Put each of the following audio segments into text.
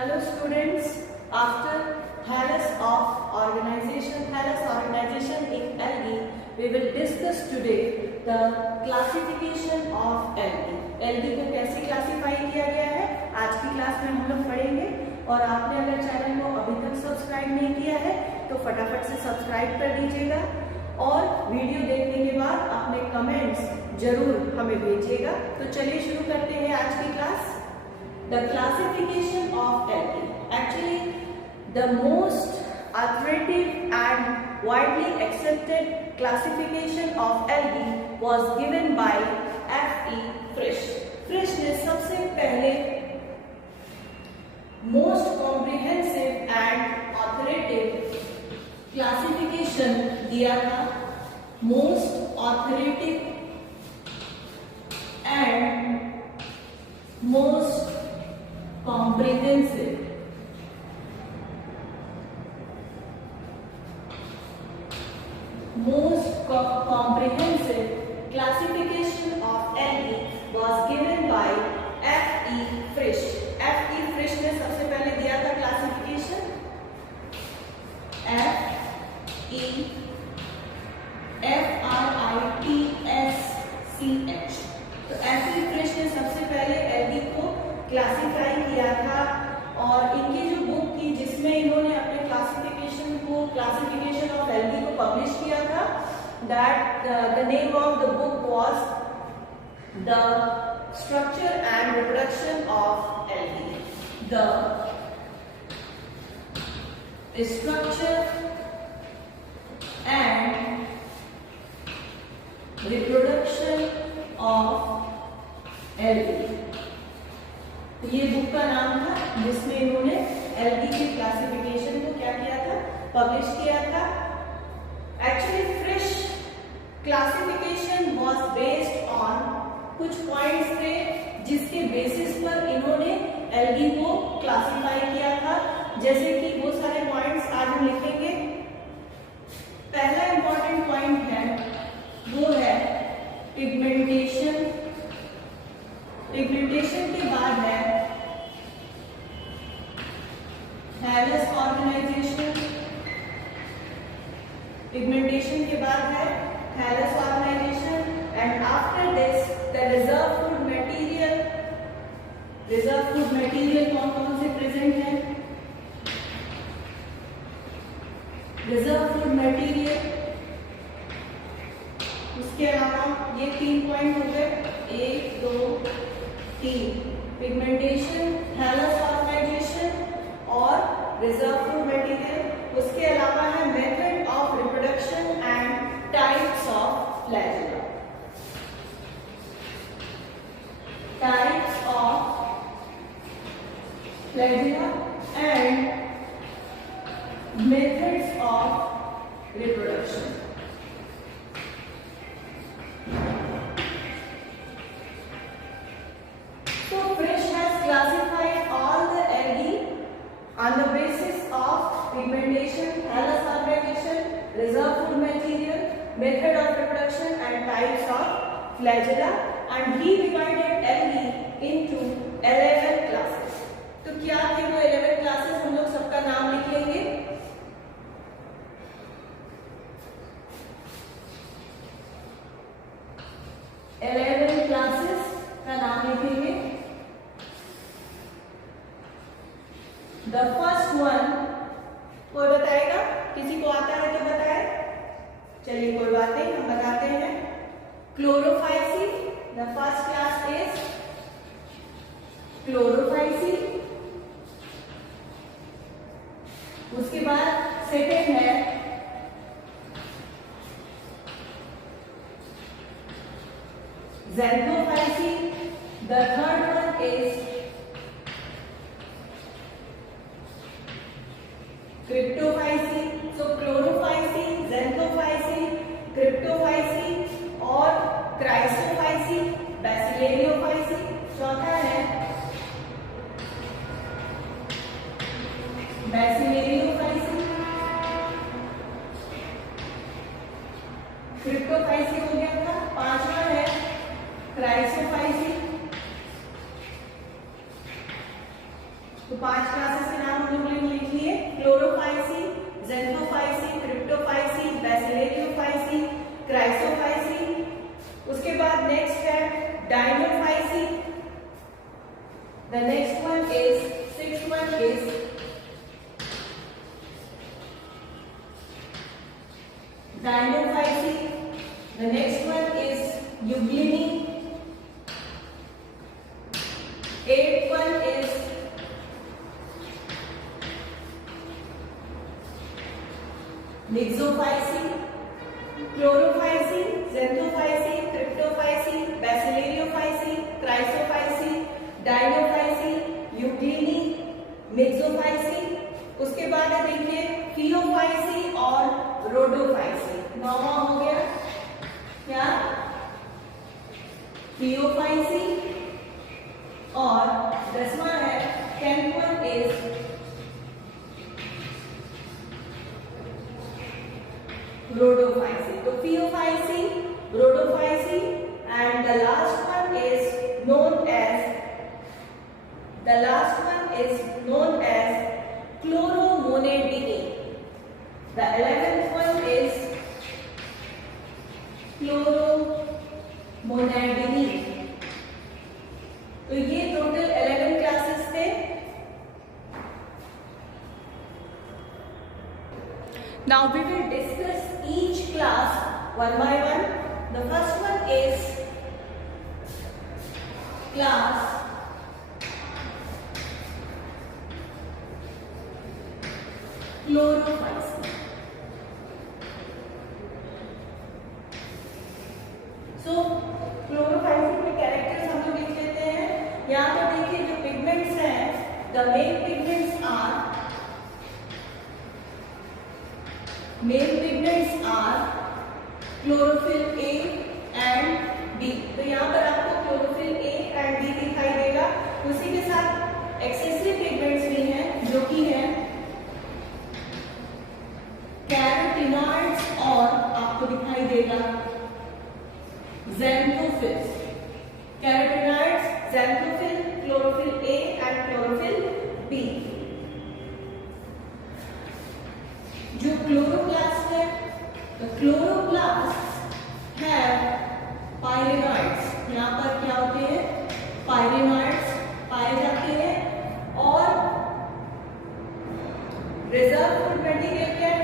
Hello students, after Thales organization in algae, we will discuss today the classification of algae. Algae को कैसे classify किया गया है आज की क्लास में हम लोग पढ़ेंगे। और आपने अगर चैनल को अभी तक सब्सक्राइब नहीं किया है तो फटाफट से सब्सक्राइब कर दीजिएगा और वीडियो देखने के बाद अपने कमेंट्स जरूर हमें भेजिएगा। तो चलिए शुरू करते हैं आज की class. The classification of algae. Actually, the most authoritative and widely accepted classification of algae was given by F.E. Frisch. Frisch ने सबसे पहले most comprehensive and authoritative classification दिया था। Most authoritative and most comprehensive classification of algae was given by F.E. Frisch. F.E. Frisch ने सबसे पहले दिया था क्लासिफिकेशन F.E.F.R.I.T.S.C.H। तो F.E. Frisch ने सबसे पहले एल्गी को क्लासिफाई किया था और इनकी जो बुक थी जिसमें इन्होंने अपने क्लासिफिकेशन ऑफ एल्गी को पब्लिश किया था, that the name of the book was the structure and reproduction of algae. The structure and reproduction of algae, ये बुक का नाम था जिसमें इन्होंने एल्गी के क्लासिफिकेशन को क्या किया था, पब्लिश किया था। Actually Fritsch classification was based on कुछ पॉइंट्स थे जिसके बेसिस पर इन्होंने एल्गी को क्लासिफाई किया था। जैसे कि वो सारे पॉइंट्स आज हम लिखेंगे। पहला इंपॉर्टेंट पॉइंट है वो है पिगमेंटेशन। पिगमेंटेशन के बाद है थैलस ऑर्गेनाइजेशन। पिगमेंटेशन के बाद है thallus organisation and after this the reserve food material. Reserve food material कौन कौन से प्रेजेंट है? रिजर्व फूड मटेरियल, उसके अलावा ये 3 पॉइंट हो गए, 1 2 3। पिगमेंटेशन, थैलस ऑर्गेनाइजेशन और रिजर्व फूड मटेरियल। उसके अलावा है method of reproduction and types of flagella. Types of flagella and methods of reproduction. On the basis of pigmentation, thallus organization, reserve food material, method of reproduction and types of flagella, and he divided algae into 11 classes. तो क्या थे वो 11 classes? हम लोग सबका नाम लिख लेंगे। क्लासेस का नाम लिखेंगे। The first one, कोई बताएगा? किसी को आता है तो बताए। चलिए कोई बात नहीं, हम बताते हैं। Chlorophyceae, the first class is Chlorophyceae. उसके बाद सेकेंड है Xanthophyceae. The third one is Cryptophyceae. So Chlorophyceae, Xanthophyceae, Cryptophyceae और क्राइसोफाइसी, बैसिलेरियोफाइसी। चौथा है बैसिलेरियोफाइसी। क्रिप्टोफाइसी हो गया था। पांचवा है क्राइसोफाइसी। तो 5 क्लासेस के नाम हम लोग लिख लिए, क्लोरोफाइसी, ज़ेंथोफाइसी, क्रिप्टोफाइसी, बैसिलेरियोफाइसी, क्राइसोफाइसी। उसके बाद नेक्स्ट है डायनोफाइसी। The next one is, sixth one is Dinophysi. The next one is Euglene. Eighth one is Myxophysi. Chlorophysi, Xanthophysi, Cryptophysi, Basilariophysि, Chrysophysi, Dinophysi, Euglene, Myxophysi। उसके बाद है देखिए Phaeophysi और Rhodophysi। नौवां हो गया क्या? Phaeophysi और 10वां है, 10th one is Rhodophysi। तो Phaeophysi, Rhodophysi, and the last one is known as Chloromonadini. The 11th one is Chloromonadini. तो ये टोटल 11 क्लासेस थे। Now we will discuss each class one by one. The first one is class Chlorophysi. So Chlorophysi के characters हम लोग लिख लेते हैं। यहाँ पर देखिए जो पिगमेंट्स हैं, the main pigments are chlorophyll A and D। तो यहाँ पर आपको chlorophyll A and D दिखाई देगा। उसी के साथ एक्सेसरी पिगमेंट्स भी हैं जो कि हैं कैरोटिनॉइड्स और आपको दिखाई देगा xanthophylls. Carotenoids, xanthophyll, chlorophyll A and chlorophyll B। जो क्लोरोप्लास्ट है, the chloroplasts have pyrenoids। यहाँ पर क्या होते हैं? पायरेनॉइड्स पाए जाते हैं। और रिजर्व फूड मटेरियल क्या है?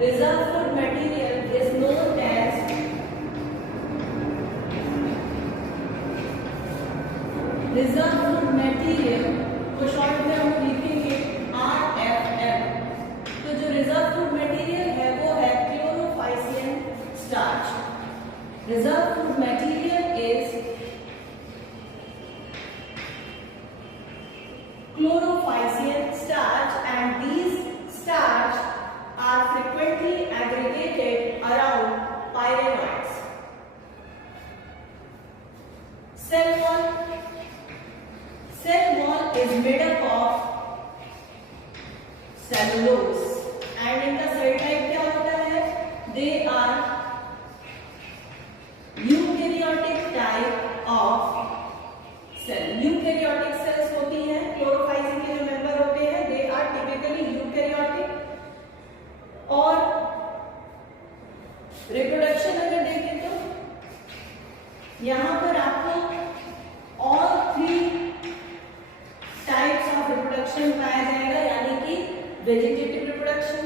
Reserve food material is known as reserve food material को शॉर्ट में हम लिखेंगे RFM। तो जो रिजर्व फूड मटेरियल है वो है chlorophycean starch. Reserve food material is chlorophysian starch, and these starch are frequently aggregated around pyrenoids. Cell wall is made up of cellulose, and इनका cell type क्या होता है? They are eukaryotic type of cell। Eukaryotic cells होती हैं। Chlorophyceae के जो member होते हैं दे आर टिपिकली यूकैरियोटिक। और रिप्रोडक्शन अगर देखें तो यहाँ पर आपको ऑल 3 टाइप्स ऑफ रिप्रोडक्शन पाया जाएगा, यानी कि vegetative reproduction,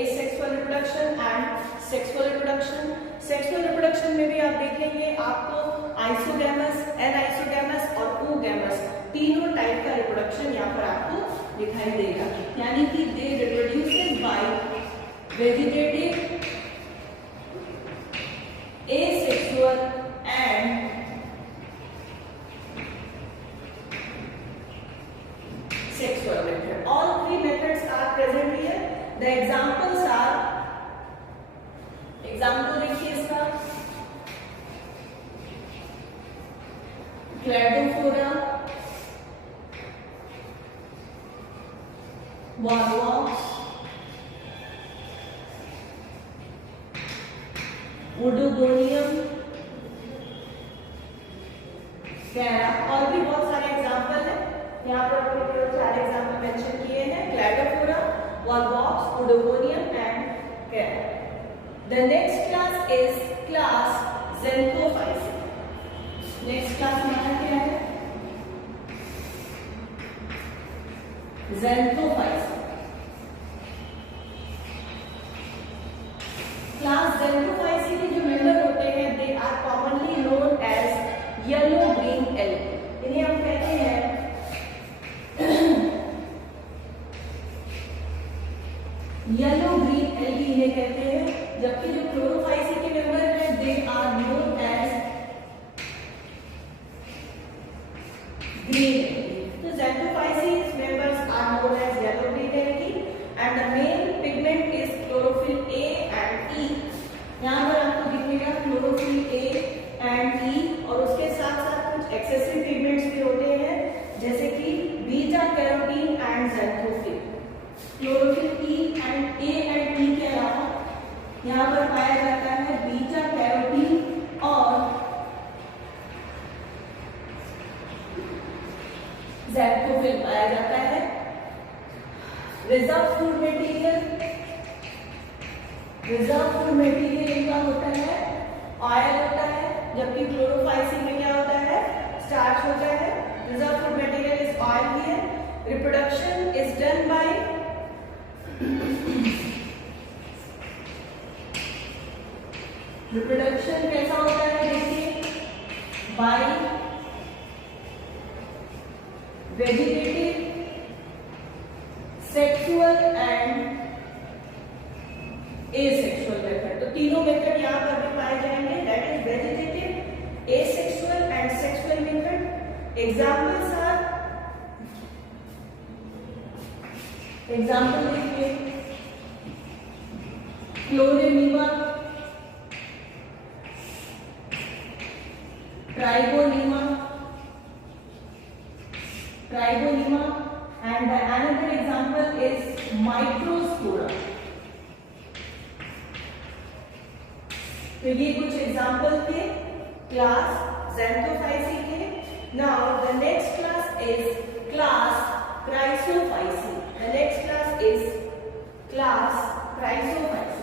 asexual reproduction and sexual reproduction. Sexual reproduction में भी आप देखेंगे आपको आइसोगैमस, एनाइसोगैमस और oogamous तीनों टाइप का रिप्रोडक्शन यहाँ पर आपको दिखाई देगा, यानी कि they reproduces by vegetative, asexual and sexual method. All 3 methods are present here. The examples are, example देखिए इसका Cladophora, Warlock, Odontogonium, Cara। और भी बहुत सारे एग्जाम्पल हैं यहाँ पर, 4 example Rhodoponium and Carap. The next class is class Xanthophyceae. Next class हमारा क्या है? Xanthophyceae. क्लास Xanthophyceae के जो मेंबर होते हैं they are commonly known as yellow green algae. इन्हें हम कहते हैं येलो ग्रीन एल्गी इन्हें कहते हैं, जबकि जो क्लोरोफाइसी के मेंबर हैं they are known as green algae. तो Xanthophyceae members are known as yellow green algae and the main pigment is chlorophyll A and E. यहाँ पर आपको दिखेगा chlorophyll A and E और उसके साथ साथ कुछ एक्सेसिव पिगमेंट्स भी होते हैं जैसे कि beta carotene and xanthophyll. Chlorophyll E and A and E के अलावा यहाँ पर पाया जाता है बीटा कैरोटीन और xanthophyll पाया जाता है. रिजर्व फूड मटेरियल इनका होता है ऑयल होता है, जबकि क्लोरोफाइसी में क्या होता है? स्टार्च होता है. Reserve food material is oil here. Reproduction is done by reproduction कैसा होता है? देखिए, by vegetative, sexual and asexual method. तो तीनों मेथड यहाँ पर भी पाए जाएंगे. That is vegetative, asexual and sexual method. Examples are, example देखिए, क्लोरेमीमा, ट्राइगोनीमा, and another example is microspora. तो ये कुछ एग्जाम्पल थे क्लास Xanthophyceae के. Now the next class is class Chrysophyceae. The next class is class Chrysophyceae.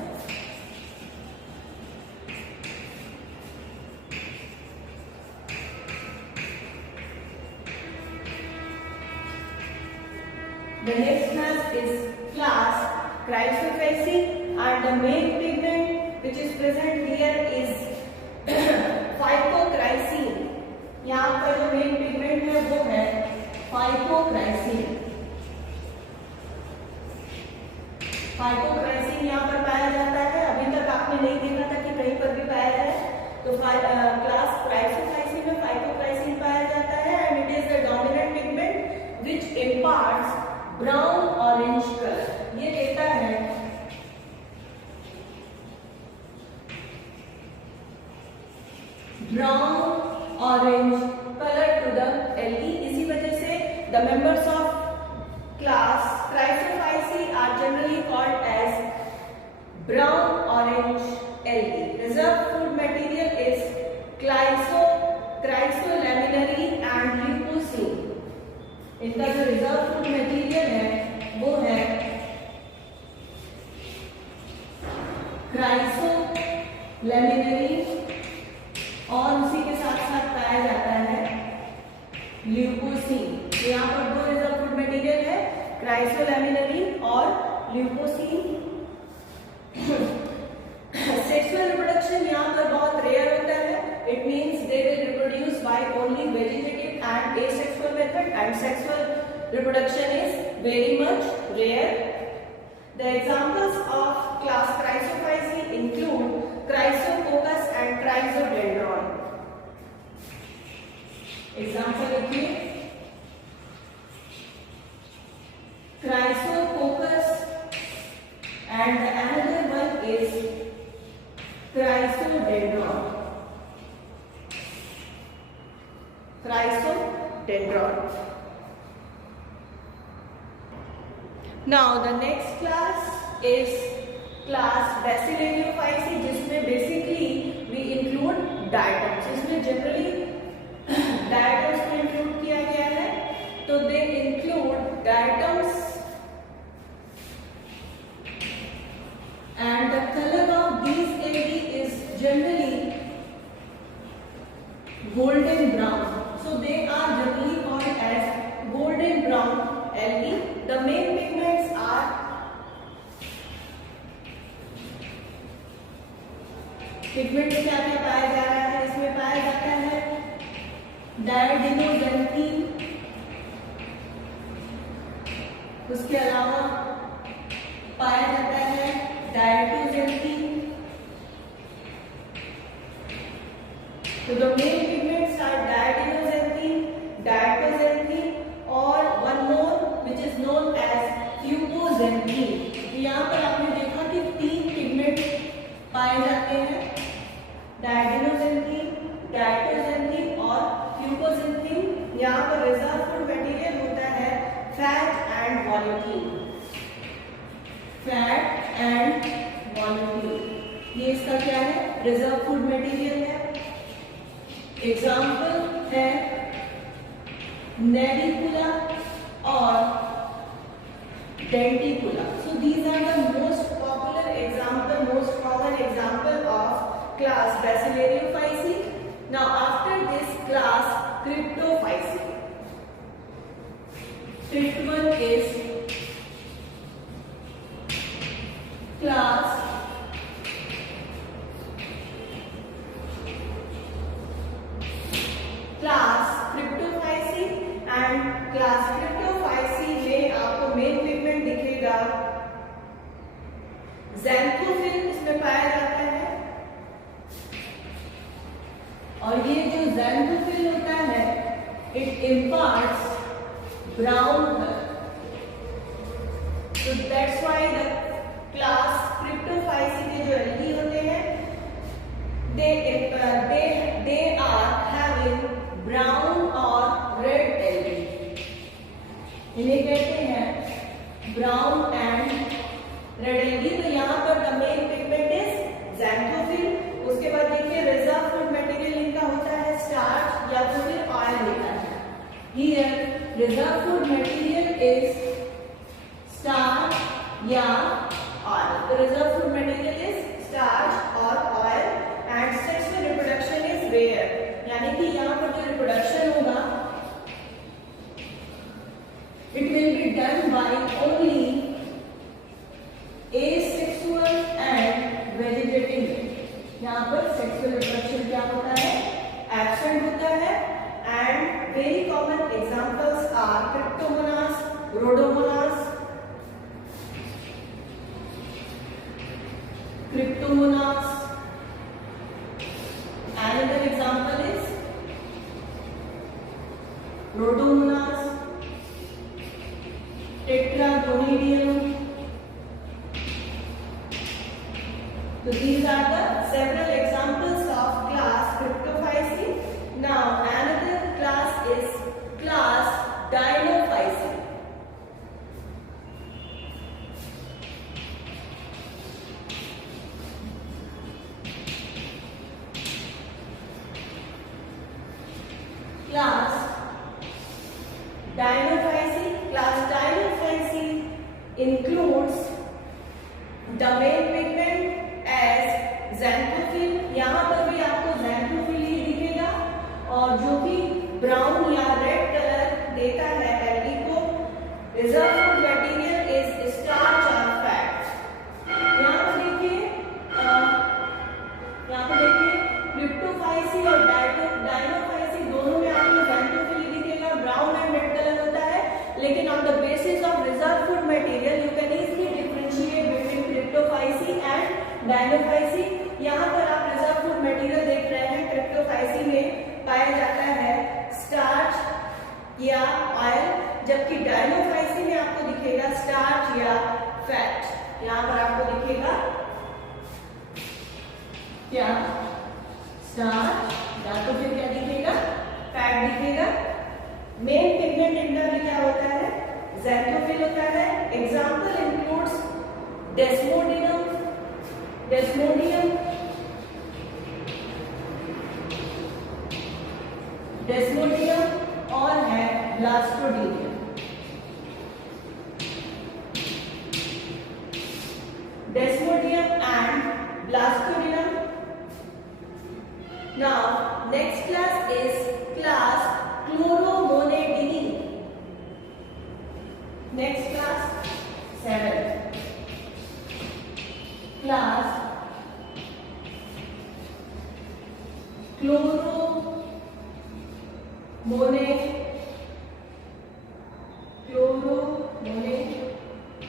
The next class is class Chrysophyceae and the main pigment which is present here is phycochrysene. यहाँ पर जो main pigment है वो है phycochrysene. phycochrysene यहाँ पर पाया जाता है. अभी तक आपने नहीं देखा था कि कहीं पर भी पाया जाए. तो क्लास Chrysophyceae में phycochrysene पाया जाता है and it is the dominant pigment which imparts brown orange colour. ये देता है brown orange colour to the algae. इसी वजह से the members of class Chrysophyceae are generally called as brown orange algae. Reserve food material is chrysolaminarin and leucosin. इनका जो reserve food material है वो है क्राइसोलैमिनरी और उसी के साथ साथ पाया जाता है ल्यूकोसीन. तो यहाँ पर दो रिजर्व फूड मटेरियल है, क्राइसोलैमिनरी और ल्यूकोसीन. सेक्सुअल रिप्रोडक्शन यहाँ पर बहुत रेयर होता है. It means they will reproduce by only vegetative and asexual method and sexual reproduction is very much rare. The examples of class Chrysophyceae include Chrysococcus and Chrysodendron. Example देखिए, Chrysococcus and another one is Chrysodendron. Now the next class is class Bacillariophyceae, जिसमें basically we include diatoms. इसमें generally diatoms को include किया गया है. तो they include diatoms pigment क्या क्या पाया जा रहा है? इसमें पाया जाता है डायडिनोजेंथीन, उसके अलावा पाया जाता है डायटोजेंथीन। तो the main pigments are diadinoxanthin, diatoxanthin और one more which is known as fucoxanthin. यहाँ पर आपने देखा कि 3 पिगमेंट पाए जाते हैं, डायडिनोजेंथीन, डायटोजेंथीन और फ्यूकोजेंथीन। यहाँ पर रिजर्व फूड मटेरियल होता है फैट एंड वॉल्यूटिन, फैट एंड वॉल्यूटिन। ये इसका क्या है? रिजर्व फूड मटेरियल है। एग्जाम्पल है नेडिकुला और डेंटिकुला. So these are the most popular example, most common example of class Bacillariophyceae. Now after this class Cryptophyceae. Fifth one is class Cryptophyceae and class Cryptophyceae में आपको main pigment दिखेगा xanthophyll, इसमें पाया जाता है। और ये जो ज़ैंथोफिल होता है it imparts brown colour, so that's why the class Cryptophyceae के जो एल्गी होते हैं they are having ब्राउन और रेड एल्गी, इन्हें कहते हैं ब्राउन एंड रेड एल्गी। तो यहाँ पर the main pigment is xanthophyll. उसके बाद देखिए रिजर्व फूड मटेरियल इनका होता है स्टार्च या तो फिर ऑयल होता है। Here reserve food material is starch या ऑयल। तो reserve food material is starch और oil and sexual reproduction is rare, यानी कि यहाँ पर जो रिप्रोडक्शन होगा it will be done by only asexual and vegetative. यहाँ पर सेक्सुअल रिप्रोडक्शन क्या होता है? एब्सेंट होता है। And very common examples are Cryptomonas, Rhodomonas, Cryptomonas. Another example is Rhodomonas, Tetragonidium. So these are the several examples of class Cryptophyceae. Now another class is class Dinophyceae. Class Dinophyceae includes the main pigment as xanthophyll. यहाँ पर भी आपको xanthophyll ही दिखेगा और जो कि brown या red colour देता है एल्गी को। Reserve food material is starch और फैट। यहाँ पर देखिए क्रिप्टोफाइसी और डायनोफाइसी दोनों में आपको xanthophyll दिखेगा, ब्राउन एंड रेड कलर होता है। लेकिन on the basis of reserve food material you can easily differentiate between Cryptophyceae and Dinophyceae. यहाँ पर आप रिजर्व फूड मटेरियल देख रहे हैं, क्रिप्टोफाइसी में पाया जाता है स्टार्च या ऑयल, जबकि डायनोफाइसी में आपको दिखेगा स्टार्च या फैट। यहाँ पर आपको दिखेगा क्या? स्टार्च या तो फिर क्या दिखेगा? फैट दिखेगा। मेन पिगमेंट इनका भी क्या होता है? ज़ैंथोफिल होता है। एग्जाम्पल इंक्लूड्स डेस्मोडियम और है ब्लास्टोडियम। Desmodium and ब्लास्टोडियम। Now next class is class Chloromonidini. Next class 7 class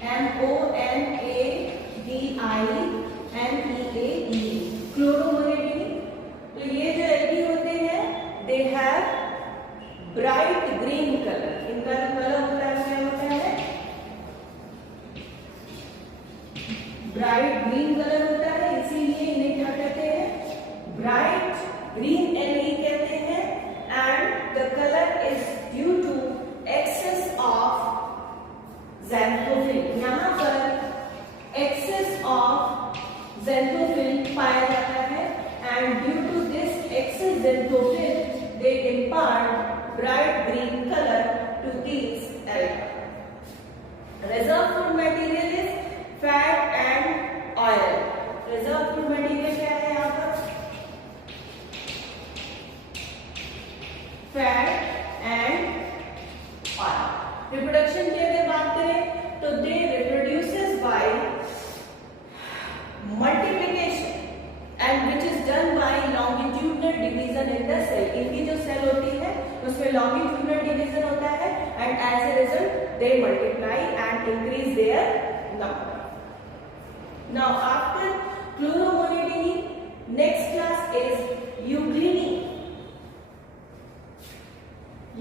MONADINE, क्लोरोमोनेडिन। तो ये जो एल्गी होते हैं they have bright green colour. इनका जो कलर होता है क्या होता है? ब्राइट ग्रीन कलर होता है, इसीलिए इन्हें क्या कहते हैं? ब्राइट ग्रीन एल्गी कहते हैं। And the colour is due to excess of xanthophyll. यहाँ पर एक्सेस ऑफ ज़ैंथोफिल पाया जाता है and due to this excess xanthophyll they impart bright green color to these algae. Reserve food material is fat and oil. Reserve food material क्या है यहाँ पर? Fat and oil. Reproduction की अगर बात करें तो they reproduces by multiplication and which is done by longitudinal division in the cell. इनकी जो सेल होती है उसमें longitudinal division होता है and as a result they multiply and increase their number. Now after chloromonidine, next class is euglene.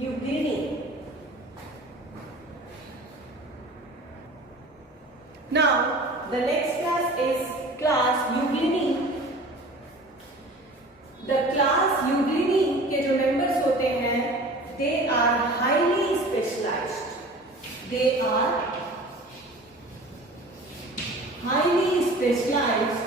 Euglene. Now the next class is class euglene. The class euglene के जो members होते हैं they are highly specialized. They are highly specialized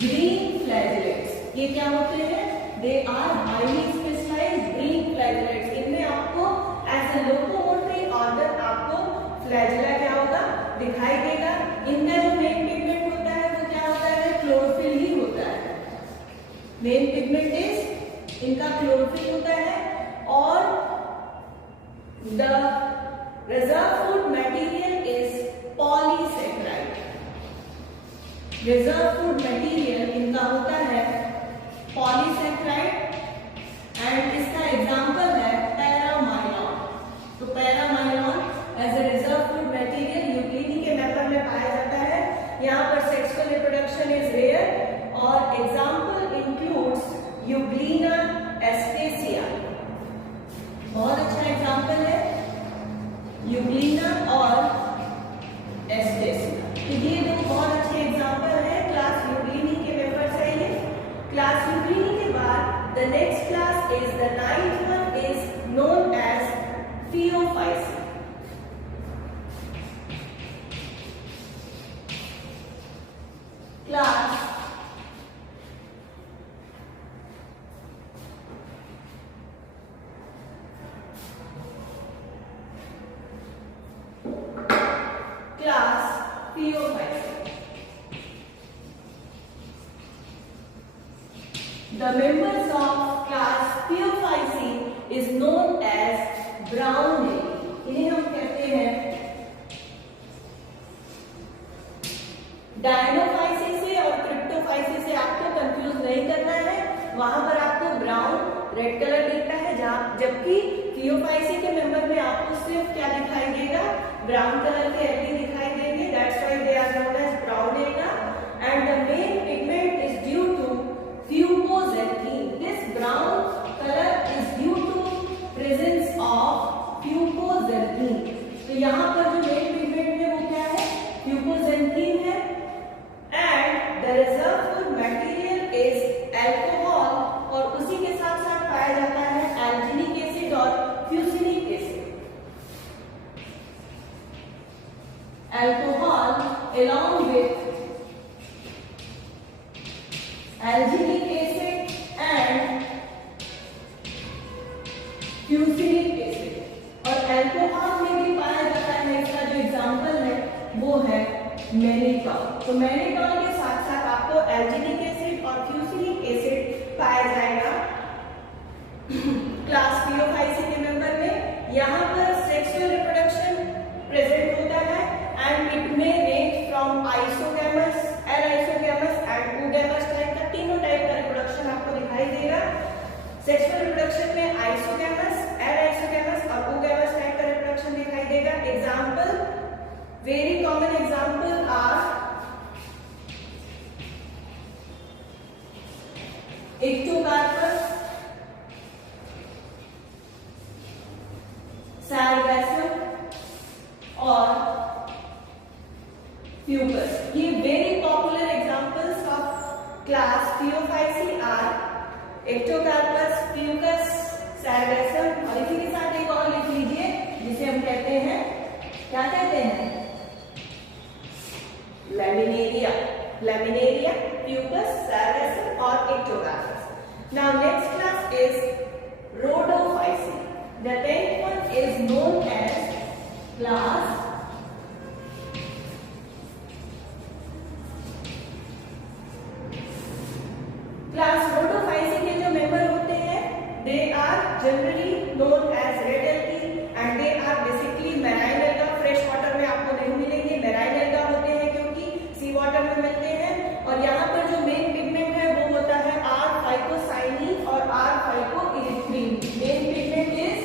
green flagellates. ये क्या होते हैं? They are highly specialized green flagellates. इनमें आपको as a locomotory organ आपको flagella क्या होगा? दिखाई देगा। इनका जो main pigment होता है वो क्या होता है? क्लोरोफिल ही होता है। मेन पिगमेंट इज इनका क्लोरोफिल होता है और the reserve food material is polysaccharide. Reserve food material इनका होता है पॉलीसेकेराइड एंड इसका एग्जांपल है पैरामाइलॉन। तो paramylon as a reserve food material Euglenineae के मेंबर में पाया जाता है। यहाँ पर सेक्सुअल रिप्रोडक्शन इज रेयर और एग्जाम्पल इंक्लूड्स यूग्लिना एस्टेसिया। बहुत अच्छा एग्जाम्पल है यूग्लिना और एस्टेसिया। तो ये दो बहुत अच्छे एग्जाम्पल हैं क्लास यूग्लिनी के मेंबर्स है ये। क्लास यूग्लिनी के बाद the next class is the 9th one is known as Phaeophyceae. Class Theophysi. The members of class Theophysi is known as brown algae. इन्हें हम कहते हैं डायनोफाइसी से और क्रिप्टोफाइसी से आपको कंफ्यूज नहीं करना है। वहां पर आपको ब्राउन रेड कलर दिखता है जबकि थियोफाइसी के मेंबर में आपको सिर्फ क्या दिखाई देगा? ब्राउन कलर के एल्गी दिखाई देंगे। That's why they are known as brown alga and the main pigment is due to fucoxanthin. This brown colour is due to presence of fucoxanthin. तो यहाँ पर जो मेन पिगमेंट है वो क्या है? फ्यूकोजेंथीन है and the reserve food material is alcohol और उसी के साथ साथ पाया जाता है एल्जिनिक एसिड और fucinic acid. Alcohol along with alginic acid and fucinic acid. और अल्कोहल में भी पाया जाता है, इसका जो एग्जांपल है वो है मैनिटॉल। तो मैनिटॉल के साथ साथ आपको एल्जिनिक एसिड और फ्यूसिनिक एसिड पाया जाएगा क्लास थियोफाइसी के मेंबर में। यहाँ पर सेक्सुअल रिप्रोडक्शन प्रेजेंट होता है and it may range from isogamous, anisogamous and oogamous type का तीनों टाइप का रिप्रोडक्शन आपको दिखाई देगा। सेक्सुअल रिप्रोडक्शन में आइसोगैमस, एडआइसोगैमस और ओगैमस टाइप का रिप्रोडक्शन दिखाई देगा। Example, very common example are Ectocarpus, Sargassum और फ्यूकस। ये very popular examples of class Phaeophyceae are Ectocarpus, Fucus, Sargassum और इसी के साथ एक और लिख लीजिए जिसे हम कहते हैं, क्या कहते हैं, लैमिनेरिया। लैमिनेरिया, फ्यूकस, सैरगैसम और Ectocarpus. Now next class is Rhodophyceae. The 10th one is known as class Rhodophyceae के जो मेंबर होते हैं, they are generally known as red algae and they are basically marine alga. Fresh water में आपको नहीं मिलेंगे, marine alga होते हैं क्योंकि सी वाटर में मिलते हैं. और यहाँ पर जो मेन पिगमेंट है वो होता है आर फाइकोसाइनिन और R phycoerythrin. Main pigment is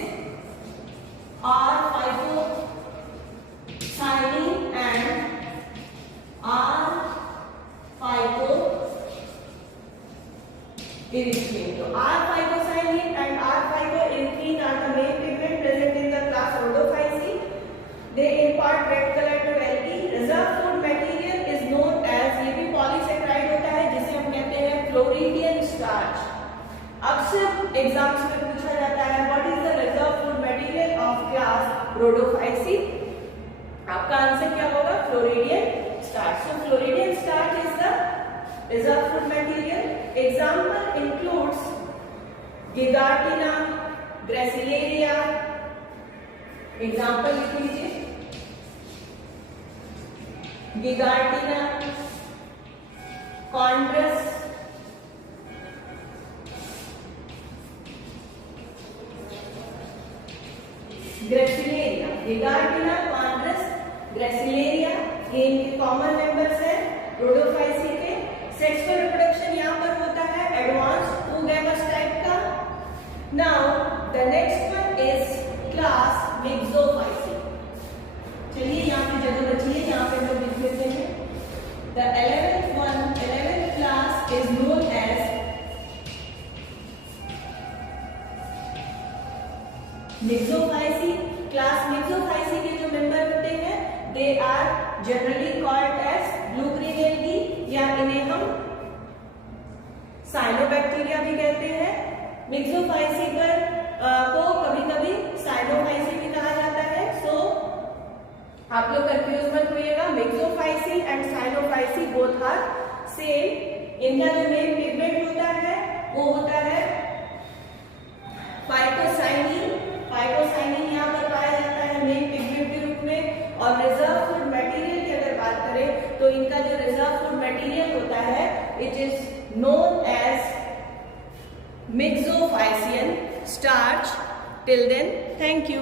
R phycocyanin and R phyco erythrine. So R phycocyanin and R phycoerythrine are the main pigment present in the class Rhodophyceae. They impart red color to algae. Reserve food material is known as, ये भी polysaccharide होता है जिसे हम कहते हैं Floridian starch. अब सिर्फ एग्जाम्स में पूछा जाता है what is the reserve food material of class Rhodophyceae. आपका आंसर क्या होगा? Floridian starch. So Floridian starch is the reserve food material. Example includes Gigartina, Gracilaria. Example लिख लीजिए, Gigartina, Chondrus, Gracilaria. Gigartina, Chondrus, Gracilaria ये इनके common members हैं Rhodophyceae के. Sexual reproduction यहाँ पर होता है एडवांस ओगैमस टाइप का. Now the next one is class Myxophyceae. चलिए यहाँ पे जगह बची है, यहाँ पे हम लिख लेते हैं. The 11th class is known as Myxophyceae. Class Myxophyceae के जो मेंबर होते हैं they are generally called as blue green algae या इन्हें हम साइनोबैक्टीरिया भी कहते हैं. मिक्सोफाइसी को कभी-कभी साइनोफाइसी भी कहा जाता है. सो आप लोग कंफ्यूज मत होइएगा. Myxophyceae and Cyanophyceae both are same. इनका जो मेन पिगमेंट होता है वो होता है फाइकोसाइनिन. फाइकोसाइनिन यहाँ पर पाया जाता है मेन पिगमेंट के रूप में. और रिजर्व फूड मटेरियल की अगर बात करें तो इनका जो रिजर्व फूड मटेरियल होता है it is known as myxophycean starch. Till then, thank you.